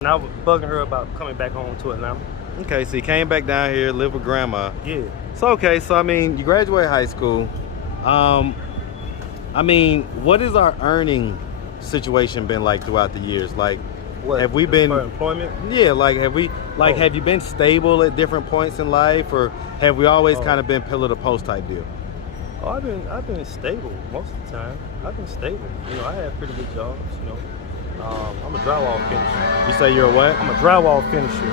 And I was bugging her about coming back home to Atlanta. Okay, so you came back down here, live with grandma. Yeah. So okay, so I mean, you graduated high school. I mean, what has our earning situation been like throughout the years? Like, What, have we been for employment? Yeah, like have you been stable at different points in life, or have we always kind of been pillar to post type deal? Oh, I've been stable most of the time. I've been stable. You know, I had pretty good jobs. You know, I'm a drywall finisher. You say you're a what? I'm a drywall finisher.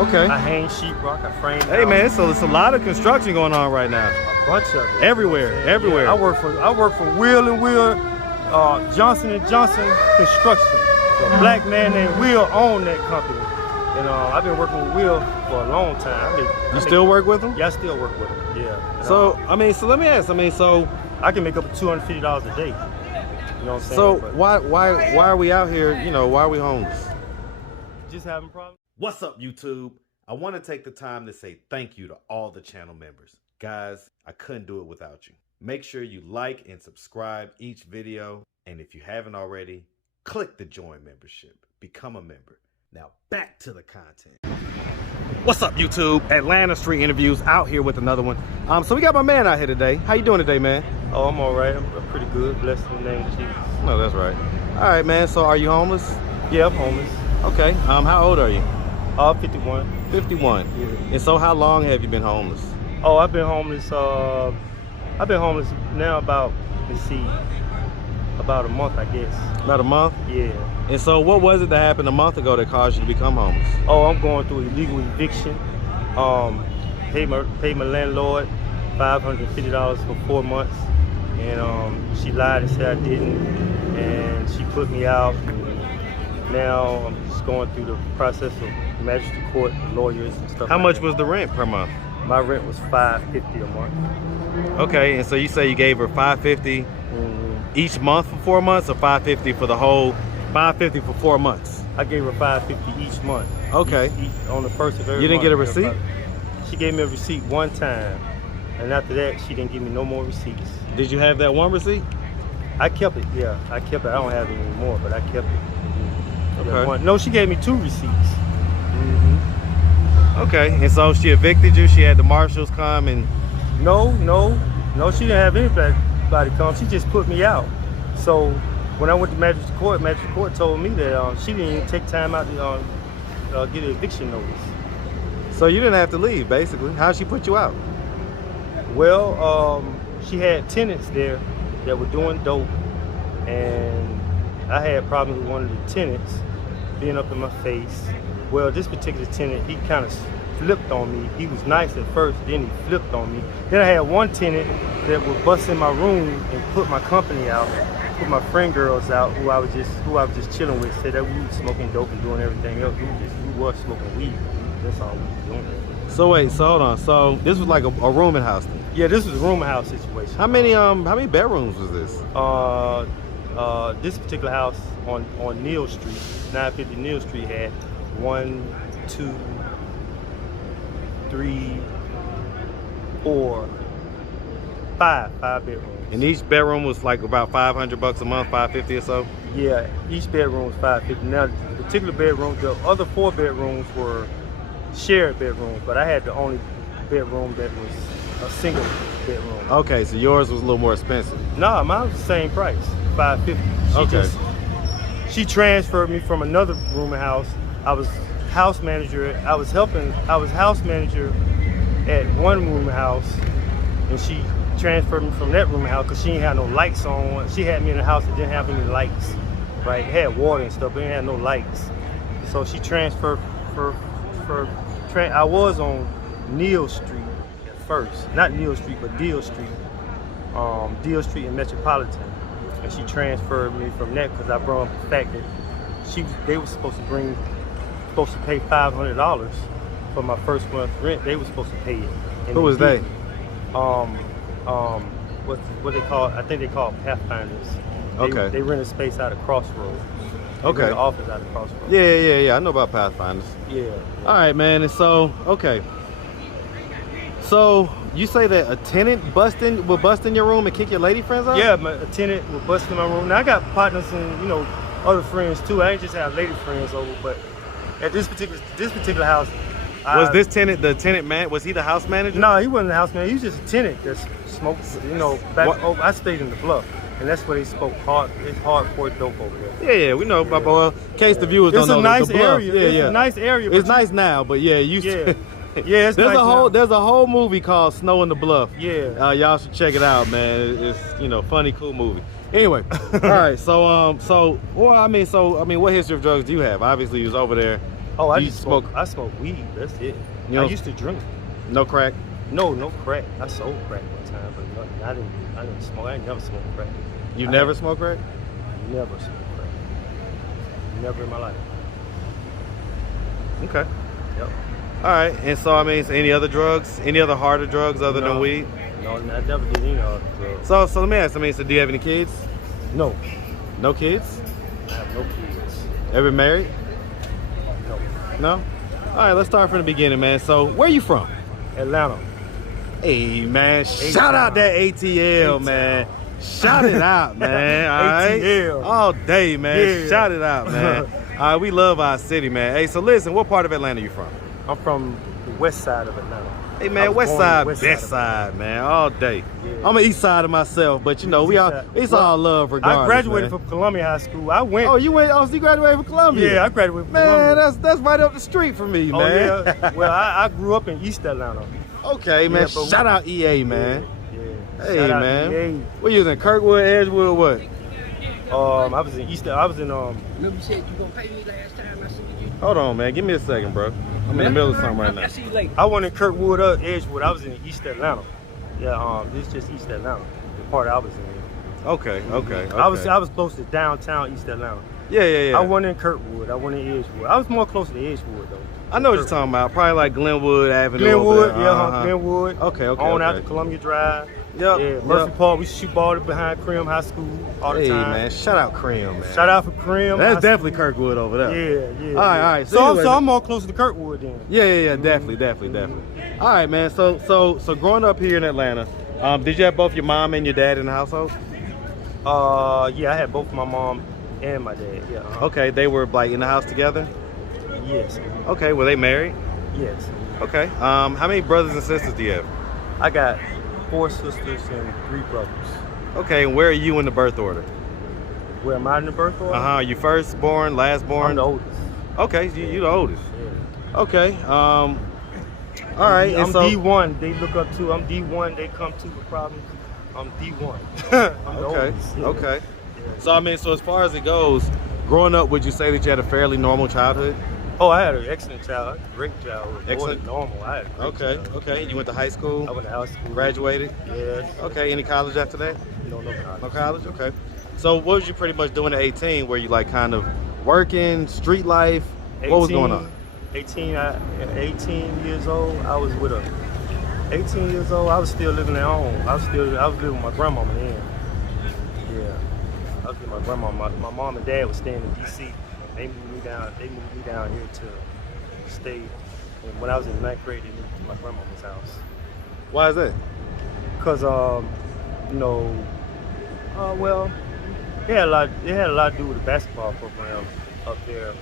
Okay. I hang sheetrock. I frame. Hey man, so there's a lot of construction going on right now. A bunch of it. Everywhere, everywhere. Yeah, I work for Will and Will, Johnson & Johnson Construction. A black man named Will owned that company. And I've been working with Will for a long time. You still work with him? Yeah, I still work with him. Yeah. And, so let me ask. So I can make up to $250 a day. You know what I'm saying? So but why are we out here? You know, why are we homeless? just having problems. What's up, YouTube? I want to take the time to say thank you to all the channel members. Guys, I couldn't do it without you. Make sure you like and subscribe each video. And if you haven't already, click the join membership. Become a member. Now back to the content. What's up, YouTube? Atlanta Street Interviews out here with another one. So we got my man out here today. How you doing today, man? Oh, I'm all right. I'm pretty good. Blessed in the name of Jesus. No, that's right. All right, man. So are you homeless? Yeah, I'm homeless. Okay. How old are you? 51. 51. Yeah. And so how long have you been homeless? Oh, I've been homeless. I've been homeless now about, let's see, about a month, I guess. About a month? Yeah. And so what was it that happened a month ago that caused you to become homeless? Oh, I'm going through illegal eviction. Paid my landlord $550 for 4 months, and she lied and said I didn't, and she put me out. And now I'm just going through the process of magistrate court, lawyers and stuff. How like much that. was the rent per month? My rent was $550 a month. Okay, and so you say you gave her $550 each month for 4 months, or $550 for the whole $550 for 4 months? I gave her $550 each month. Okay. Each, on the first of every You didn't month, get a receipt? She gave me a receipt one time, and after that, she didn't give me no more receipts. Did you have that one receipt? I kept it, yeah. I kept it. I don't have it anymore, but I kept it. Okay. No, she gave me 2 receipts. Okay, and so she evicted you? She had the marshals come and... No, she didn't have anybody come. She just put me out. So when I went to magistrate court told me that she didn't even take time out to get an eviction notice. So you didn't have to leave, basically. How'd she put you out? Well, she had tenants there that were doing dope, and I had problems with one of the tenants being up in my face. Well, this particular tenant, he kind of flipped on me. He was nice at first, then he flipped on me. Then I had one tenant that would bust in my room and put my company out, put my friend girls out, who I was just chilling with, said that we were smoking dope and doing everything else. We were smoking weed. That's all we were doing. So wait, so hold on. So this was like a rooming house thing? Yeah, this was a rooming house situation. How many bedrooms was this? This particular house on Neal Street, 950 Neal Street, had 1, 2, 3, 4, 5 bedrooms. And each bedroom was like about $500 a month, $550 or so? Yeah, each bedroom was $550. Now, the particular bedroom, the other 4 bedrooms were shared bedrooms, but I had the only bedroom that was a single bedroom. Okay, so yours was a little more expensive. Nah, mine was the same price, $550. She transferred me from another rooming house. I was house manager. I was house manager at one rooming house, and she transferred me from that rooming house because she didn't have no lights on. She had me in a house that didn't have any lights, right? It had water and stuff, but it didn't have no lights. So she transferred I was on Neal Street at first. Not Neal Street, but Deal Street. Deal Street in Metropolitan. And she transferred me from that because I brought up the fact that they were supposed to pay $500 for my first month rent. They were supposed to pay it. And Who was they? What they call? I think they call Pathfinders. Okay. They rent a space out of Crossroads. Okay. The office out of Crossroads. Yeah. I know about Pathfinders. Yeah. All right, man. And so, okay. So you say that a tenant will bust in your room and kick your lady friends out? Yeah, a tenant will bust in my room. Now I got partners and other friends too. I ain't just have lady friends over, but At this particular house. Was this tenant the tenant man? Was he the house manager? No, he wasn't the house man. He was just a tenant that smoked. You know, I stayed in the Bluff, and that's where they smoke hard. It's hardcore dope over there. Yeah, we know. But well, in case the viewers don't know, it's a nice the Bluff. area. It's a nice area. It's nice now, but yeah, it used to. Yeah, it's there's nice there's a whole movie called Snow in the Bluff. Yeah. Y'all should check it out, man. It's funny, cool movie. Anyway, all right. So what history of drugs do you have? Obviously, you was over there. Oh, I smoke weed. That's it. I used to drink. No crack? No crack. I sold crack one time, but I didn't smoke. I never smoked crack. You never smoked crack? Never smoked crack. Never in my life. Okay. Yep. All right. And so any other drugs? Any other harder drugs other than weed? No, I never did any other drugs. So let me ask. So do you have any kids? No. No kids? I have no kids. Ever married? No. No? All right, let's start from the beginning, man. So, where you from? Atlanta. Hey, man. Shout out that ATL, man. Shout it out, man. All right? ATL. All day, man. Yeah. Shout it out, man. All right, we love our city, man. Hey, so listen, what part of Atlanta you from? I'm from the west side of Atlanta. Hey, man, west side, best side, man. All day. Yeah. I'm an east side of myself, but it's all love regardless. I graduated man. from Columbia High School. I went. Oh, you graduated from Columbia? Yeah, I graduated from man, Columbia. that's right up the street from me, man. Oh, yeah. Well, I grew up in East Atlanta. Okay, man. Shout out EA, man. Yeah. Hey, man. EA. What you was in Kirkwood, Edgewood, or what? I was in East. I was in Remember you said you gonna pay me last time I seen you? Hold on, man. Give me a second, bro. I'm in the middle of something right now. I'll see you later. I went in Kirkwood, Edgewood. I was in East Atlanta. Yeah, this is just East Atlanta, the part I was in. Okay. I was close to downtown East Atlanta. Yeah. I went in Kirkwood. I went in Edgewood. I was more close to Edgewood though. I know what you're talking about. Probably like Glenwood Avenue. Glenwood, Glenwood. Okay. On out to Columbia Drive. Yep. Yeah, Murphy Park. We shoot ball behind Cream High School all the time. Hey, man. Shout out Cream, man. Shout out for Cream. That's definitely Kirkwood over there. Yeah. All right. So I'm more closer to Kirkwood then. Yeah. Definitely. All right, man. So growing up here in Atlanta, did you have both your mom and your dad in the household? Yeah, I had both my mom and my dad. Yeah. Okay, they were like in the house together? Yes. Okay, were they married? Yes. Okay. How many brothers and sisters do you have? I got 4 sisters and 3 brothers. Okay, and where are you in the birth order? Where am I in the birth order? Are you first born, last born? I'm the oldest. Okay, you the oldest. Yeah. Okay. All right. I'm D1. They look up to. I'm D1. They come to with problems. I'm D1. I'm the oldest. Yeah. Okay. Yeah. So as far as it goes, growing up, would you say that you had a fairly normal childhood? Oh, I had an excellent childhood. Great childhood. Excellent. Normal. I had a great childhood. Okay. You went to high school? I went to high school. Graduated? Yes. Okay. Any college after that? No college. No college? Okay. So what was you pretty much doing at 18? Were you like kind of working, street life? 18, what was going on? 18 years old, I was with her. 18 years old, I was still living at home. I was living with my grandmama then. Yeah. I was with my grandmama. My mom and dad was staying in DC. They moved me down here to stay. And when I was in 9th grade, they moved to my grandmama's house. Why is that? Because well, it had a lot to do with the basketball program up there.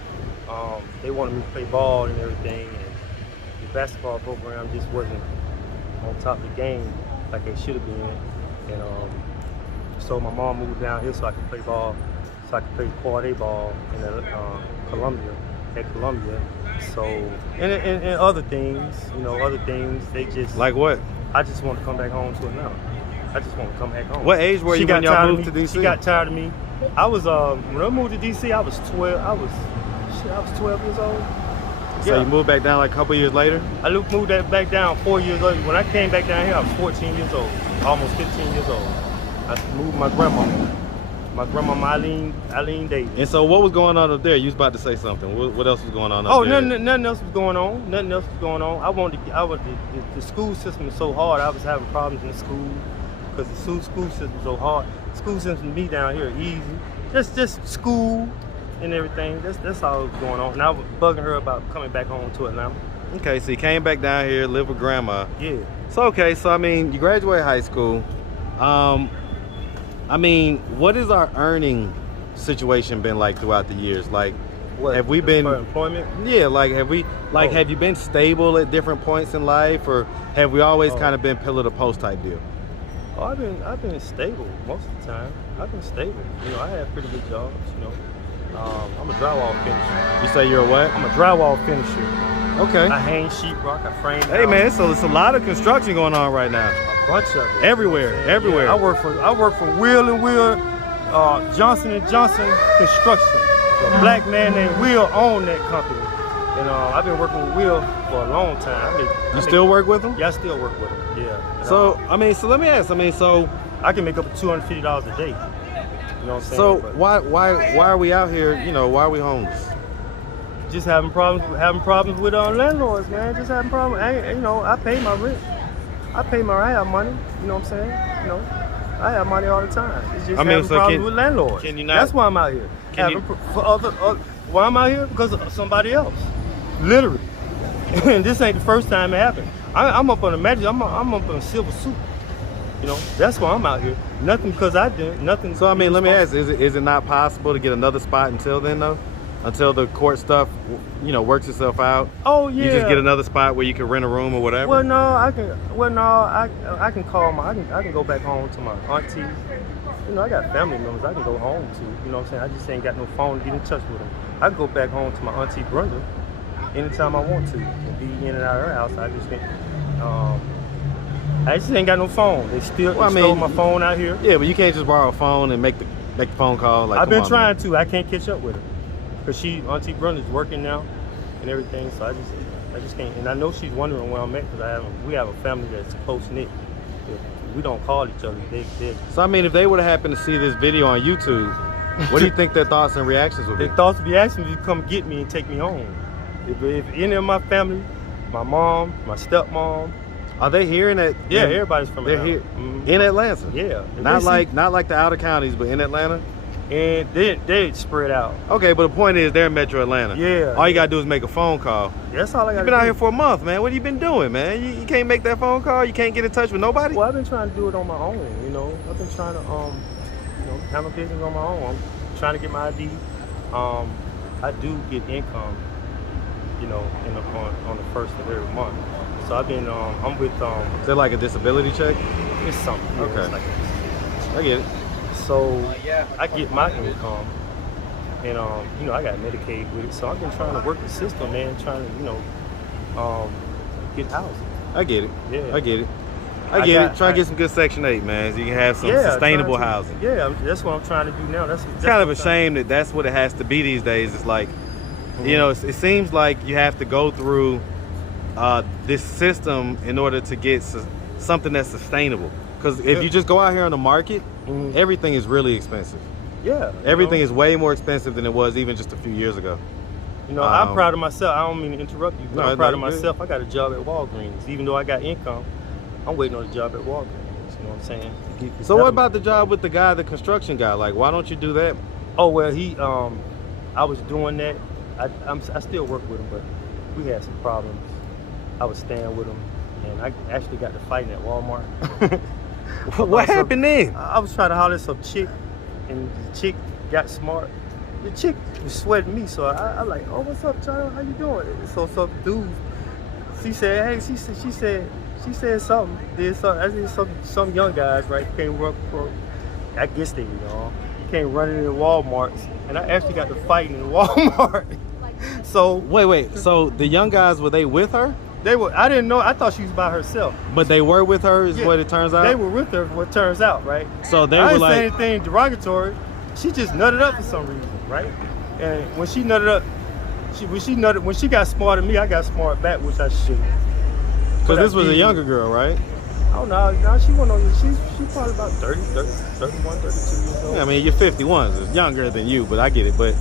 They wanted me to play ball and everything, and the basketball program just wasn't on top of the game like they should have been. And so my mom moved down here so I could play ball, so I could play quad ball in Columbia. So and other things, other things. They just like what? I just want to come back home to Atlanta. I just want to come back home. What age were you when y'all moved to DC? She got tired of me. I was when I moved to DC, I was 12. I was 12 years old. So you moved back down like a couple years later? I moved back down 4 years later. When I came back down here, I was 14 years old, almost 15 years old. I moved my grandmama Eileen Davis. And so what was going on up there? You was about to say something. What else was going on up there? Oh, nothing else was going on. Nothing else was going on. The school system is so hard. I was having problems in the school because the school system is so hard. School system to me down here easy. Just school and everything. That's all that was going on. And I was bugging her about coming back home to Atlanta. Okay, so you came back down here, live with grandma. Yeah. So you graduated high school. What has our earning situation been like throughout the years? Like, What, have we been for employment? Yeah, like have you been stable at different points in life, or have we always kind of been pillar to post type deal? Oh, I've been stable most of the time. I've been stable. You know, I have pretty good jobs. You know, I'm a drywall finisher. You say you're a what? I'm a drywall finisher. Okay. I hang sheetrock. I frame. Hey man, so there's a lot of construction going on right now. A bunch of it. Everywhere, everywhere. Yeah, I work for Will and Will, Johnson & Johnson Construction. A black man named Will owned that company, and I've been working with Will for a long time. You still work with him? Yeah, I still work with him. Yeah. And, so so let me ask. So I can make up to $250 a day. You know what I'm saying? So but why are we out here? You know, why are we homeless? just having problems with landlords, man. Just having problems. I pay my rent. I have money. You know what I'm saying? You know, I have money all the time. It's just having problems with landlords. Can you not? That's why I'm out here. Why I'm out here? Because of somebody else. Literally. And this ain't the first time it happened. I'm up on a magic. I'm up on a silver suit. You know, that's why I'm out here. Nothing because I did. Nothing. So I mean, let me ask: is it not possible to get another spot until then, though? Until the court stuff, you know, works itself out. Oh yeah. You just get another spot where you can rent a room or whatever. Well, no, I can call I can go back home to my aunties. You know, I got family members I can go home to. You know what I'm saying? I just ain't got no phone to get in touch with them. I can go back home to my auntie Brenda anytime I want to and be in and out of her house. I just ain't got no phone. They stole my phone out here. Yeah, but you can't just borrow a phone and make the phone call. Like, I've been trying to. I can't catch up with her because Auntie Brenda's working now and everything. So I just can't. And I know she's wondering where I'm at because we have a family that's close knit. We don't call each other. So I mean, if they would have happened to see this video on YouTube, what do you think their thoughts and reactions would be? Their thoughts would be asking me to come get me and take me home. If any of my family, my mom, my stepmom. Are they here in that? Yeah, everybody's from Atlanta. They're here in Atlanta. Yeah, not like the outer counties, but in Atlanta. And they spread out. Okay, but the point is they're in Metro Atlanta. Yeah. All you gotta do is make a phone call. That's all I gotta do. You've been out here for a month, man. What have you been doing, man? You can't make that phone call. You can't get in touch with nobody. Well, I've been trying to do it on my own. You know, I've been trying to handle business on my own. I'm trying to get my ID. I do get income. You know, on the first of every month. So I've been, I'm with, Is that like a disability check? It's something. Yeah, Okay. It's like I get it. So I get my income, and I got Medicaid with it. So I've been trying to work the system, man, trying to, get housing. I get it. Yeah. I get it. Try to get some good Section 8, man, so you can have some sustainable housing. Yeah, that's what I'm trying to do now. It's kind of a shame that that's what it has to be these days. It's like, you know, it seems like you have to go through this system in order to get something that's sustainable. Because if you just go out here on the market, everything is really expensive. Yeah. Everything is way more expensive than it was even just a few years ago. You know, I'm proud of myself. I don't mean to interrupt you, but I'm proud of myself. I got a job at Walgreens. Even though I got income, I'm waiting on a job at Walgreens. You know what I'm saying? So what about the job with the construction guy? Like, why don't you do that? Oh, well, I was doing that. I still work with him, but we had some problems. I was staying with him, and I actually got to fighting at Walmart. What happened then? I was trying to holler at some chick, and the chick got smart. The chick was sweating me, so I like, oh, what's up, child? How you doing? So some dude, she said, hey, she said something. I said some young guys, right, came work for, I guess they, came running into Walmarts, and I actually got to fighting in Walmart. So wait. So the young guys, were they with her? They were. I didn't know. I thought she was by herself. But they were with her, is what it turns out? They were with her, what turns out, right? So they I were didn't like... say anything derogatory. She just nutted up for some reason, right? And when she nutted up, when she got smart at me, I got smart back, which I shouldn't. Because this was a younger girl, right? Oh, no, she wasn't on. She's probably about 31, 32 years old. Yeah, I mean, you're 51, so it's younger than you, but I get it. But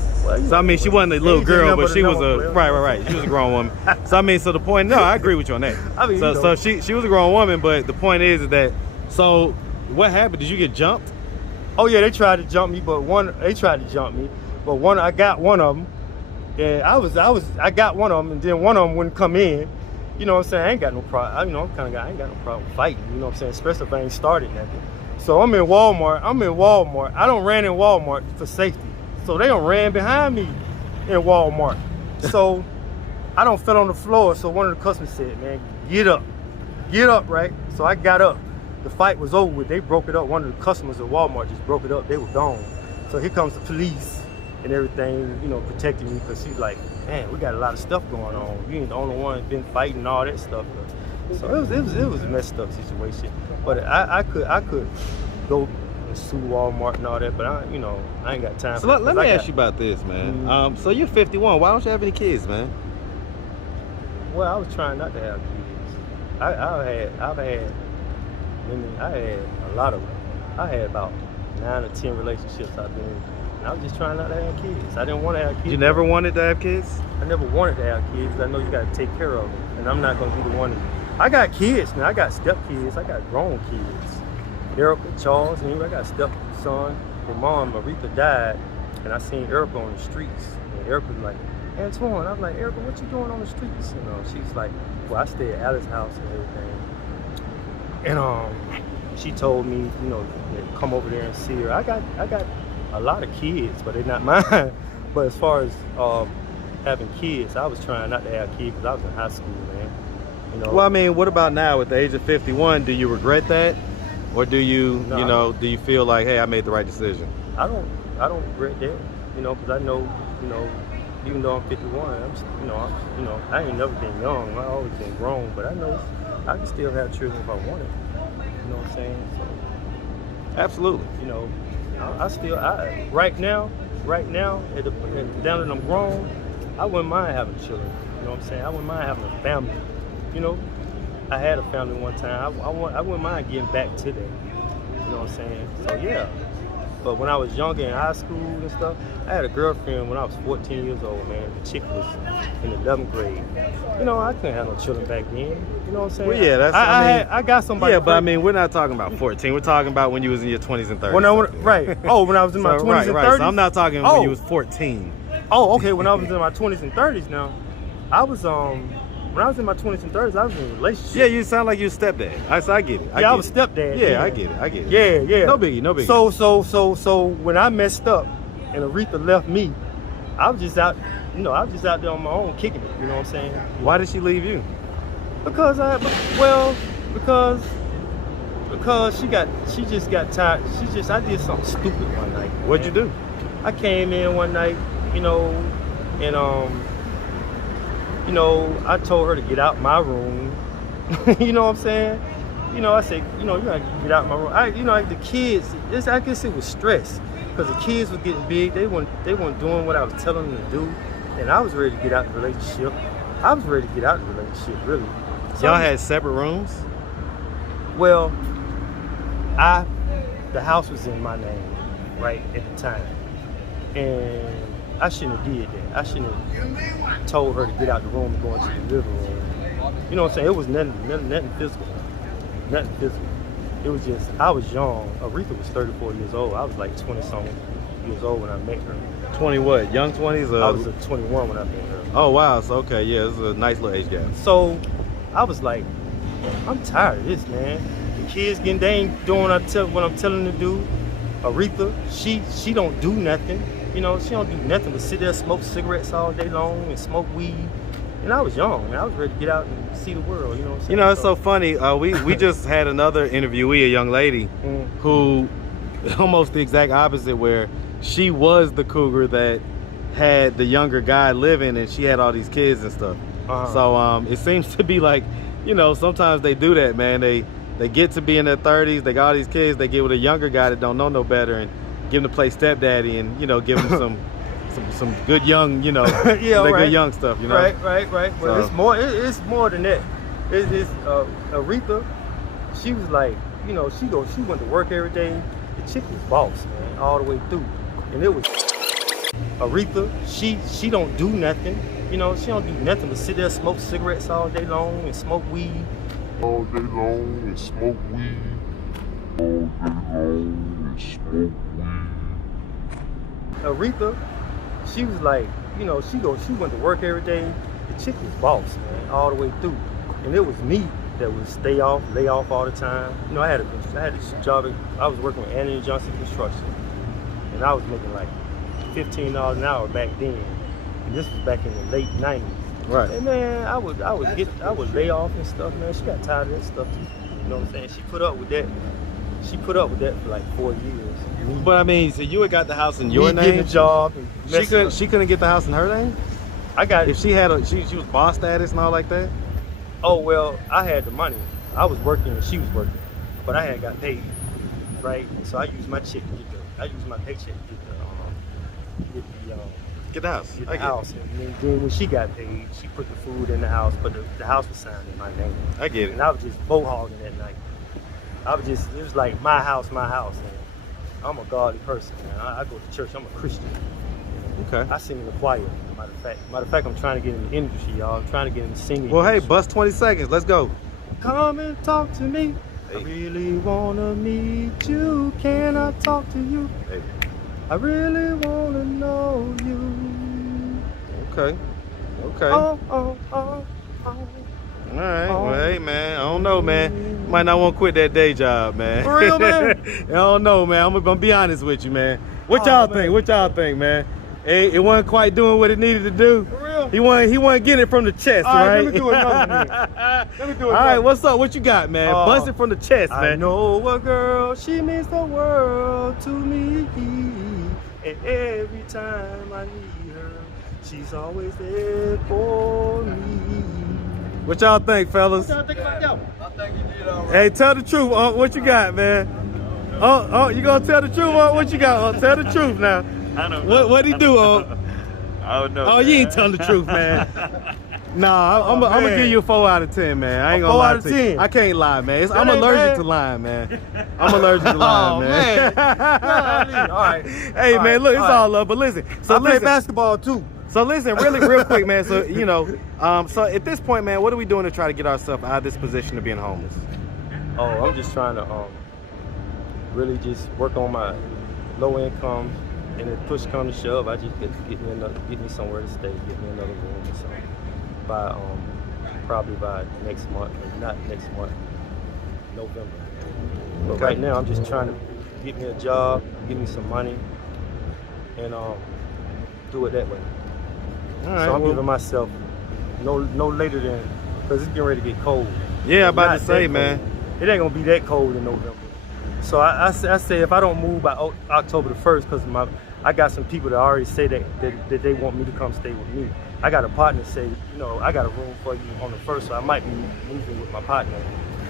so I mean, she wasn't a little girl, but she was a right. She was a grown woman. So I mean, so the point, no, I agree with you on that. I mean, so she was a grown woman, but the point is that, so what happened? Did you get jumped? Oh yeah, they tried to jump me, but I got one of them, and I got one of them, and then one of them wouldn't come in. You know what I'm saying? I ain't got no problem. I'm the kind of guy, I ain't got no problem fighting. You know what I'm saying? Especially if I ain't started nothing. So I'm in Walmart. I don't ran in Walmart for safety. So they don't ran behind me. in Walmart. So I don't fell on the floor. So one of the customers said, "Man, get up, right?" So I got up. The fight was over with. They broke it up. One of the customers at Walmart just broke it up. They were gone. So here comes the police and everything, you know, protecting me, because she's like, "Man, we got a lot of stuff going on. You ain't the only one been fighting and all that stuff." So it was a messed up situation. But I could go and sue Walmart and all that, but I ain't got time. So let me ask you about this, man. So you're 51. Why don't you have any kids, man? Well, I was trying not to have kids. I've had a lot of them. I had about 9 or 10 relationships I've been in. And I was just trying not to have kids. I didn't want to have kids. You never wanted to have kids? I never wanted to have kids. I know you got to take care of them, and I'm not going to be the one. I got kids now. I got stepkids. I got grown kids. Erica, Charles, and I got a stepson. My mom, Aretha, died, and I seen Erica on the streets. And Erica was like, "Antoine," I was like, "Erica, what you doing on the streets?" You know, she's like, "Well, I stay at Alice's house and everything." And she told me, you know, to come over there and see her. I got a lot of kids, but they're not mine. But as far as having kids, I was trying not to have kids because I was in high school, man. You know. Well, I mean, what about now at the age of 51? Do you regret that, or do you, do you feel like, hey, I made the right decision? I don't regret that, you know, because I know, you know, even though I'm 51, I ain't never been young. I always been grown, but I know I can still have children if I wanted. You know what I'm saying? So, absolutely. You know, right now, now that I'm grown, I wouldn't mind having children. You know what I'm saying? I wouldn't mind having a family. You know, I had a family one time. I wouldn't mind getting back to that. You know what I'm saying? So yeah. But when I was younger in high school and stuff, I had a girlfriend when I was 14 years old, man. The chick was in the 11th grade. You know, I couldn't have no children back then. You know what I'm saying? Well, yeah, I got somebody. Yeah, but I mean, we're not talking about 14. We're talking about when you was in your 20s and 30s. Right. Oh, when I was in my 20s and 30s? So I'm not talking when you was 14. Oh, okay. When I was in my 20s and 30s now, I was, when I was in my 20s and 30s, I was in a relationship. Yeah, you sound like you stepdad. I get it. I was stepdad. Yeah, I get it. Yeah. No biggie. So when I messed up and Aretha left me, I was just out there on my own kicking it. You know what I'm saying? Why did she leave you? Because I just got tired. I did something stupid one night. What'd you do? I came in one night, you know, and you know, I told her to get out my room. You know what I'm saying? You know, I said, you know, you gotta get out my room. The kids, I guess it was stress, because the kids were getting big. They weren't doing what I was telling them to do, and I was ready to get out of the relationship. Really. So, y'all had separate rooms? Well, the house was in my name, right, at the time. And I shouldn't have did that. I shouldn't have told her to get out the room and go into the living room. You know what I'm saying? It was nothing physical. Nothing physical. It was just, I was young. Aretha was 34 years old. I was like 20-something years old when I met her. 20 what? Young 20s? I was 21 when I met her. Oh, wow. So, okay, yeah, this is a nice little age gap. So, I was like, I'm tired of this, man. The kids they ain't doing what I'm telling them to do. Aretha, she don't do nothing. You know, she don't do nothing but sit there, smoke cigarettes all day long and smoke weed. And I was young, man. I was ready to get out and see the world, you know what I'm saying? You know, it's so funny. We just had another interviewee, a young lady, who almost the exact opposite, where she was the cougar that had the younger guy living, and she had all these kids and stuff. So it seems to be like, you know, sometimes they do that, man. They get to be in their 30s, they got all these kids, they get with a younger guy that don't know no better and give him to play stepdaddy, and, you know, give him some good young, you know, good young stuff, you know. Right. But so, it's more than that. It's Aretha. She was like, you know, she went to work every day. The chick was boss, man, all the way through. And it was Aretha. She don't do nothing. You know, she don't do nothing but sit there, smoke cigarettes all day long and smoke weed. Aretha, she was like, you know, she went to work every day. The chick was boss, man, all the way through. And it was me that would lay off all the time. You know, I had a job. I was working with Anthony Johnson Construction, and I was making like $15 an hour back then. This was back in the late 90s. Right. And man, I would lay off and stuff, man. She got tired of that stuff too. You know what I'm saying? She put up with that. She put up with that for like 4 years. But I mean, so you had got the house in your Me name? getting a job. And She couldn't get the house in her name? I got If she had she was boss status and all like that? Oh well, I had the money. I was working and she was working, but I had got paid, right? So I used my check to get my paycheck to Get the house. get the house. And then when she got paid, she put the food in the house, but the house was signed in my name. I get it. And I was just bow hogging that night. It was like my house. And I'm a godly person, man. I go to church. I'm a Christian. Okay. I sing in the choir. Matter of fact, I'm trying to get in the industry, y'all. I'm trying to get in the singing. Well, hey, industry. bust 20 seconds. Let's go. Come and talk to me. Hey. I really wanna meet you. Can I talk to you? Hey. I really wanna know you. Okay. Okay. Oh, oh, oh, oh. All right. Well, hey, man. I don't know, man. You might not want to quit that day job, man. For real, man? I don't know, man. I'm gonna be honest with you, man. What y'all think? What y'all think, man? It wasn't quite doing what it needed to do. For real? He wasn't getting it from the chest, All right? let me do another one. Let me do All another. right, what's up? What you got, man? Bust it from the chest, I man. know a girl, she means the world to me. And every time I need her, she's always there for me. What y'all think, fellas? What y'all think about that one? I think you did all right. Hey, tell the truth. What you got, man? You gonna tell the truth? What you got? Tell the truth now. I don't know. What'd he do? I don't know. Oh, you ain't telling the truth, man. Nah, I'm gonna give you a 4 out of 10, man. I ain't gonna 4 lie out of to you. 10? I can't lie, man. I'm ain't allergic bad. to lying, man. I'm allergic to lying, man. All right. Hey, All man, right, look, it's all right. all love. But listen, so I play listen, basketball too. so listen, really, real quick, man. So so at this point, man, what are we doing to try to get ourselves out of this position of being homeless? Oh, I'm just trying to really just work on my low income, and if push come to shove, I just get me somewhere to stay, get me another room or something. Probably by next month, or not next month, November. But Okay. right now, I'm just trying to get me a job, get me some money, and do it that way. All right. So I'm well, giving myself no later than, because it's getting ready to get cold. yeah, I'm about Not to say, that man. cold. It ain't gonna be that cold in November. So I say if I don't move by October the 1st, because I got some people that already say that they want me to come stay with me. I got a partner say, I got a room for you on the 1st, so I might be moving with my partner.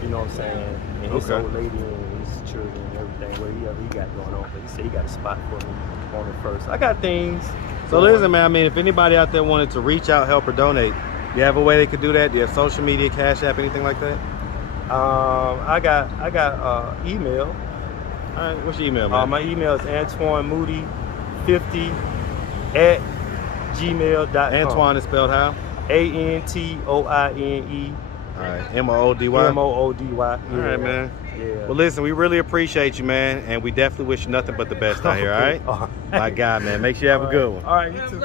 You know what I'm saying? And his Okay. old lady and his children and everything, whatever he got going on. But he said he got a spot for me on the 1st. I got things. So listen, man. I mean, if anybody out there wanted to reach out, help, or donate, do you have a way they could do that? Do you have social media, Cash App, anything like that? I got email. All right, what's your email, man? My email is AntoineMoody50@gmail.com. Antoine is spelled how? ANTOINE All right, MOODY. MOODY. All right, man. Yeah. Well, listen, we really appreciate you, man, and we definitely wish you nothing but the best out here, all right? All right. My God, man. Make sure you have a good one. All right, you too.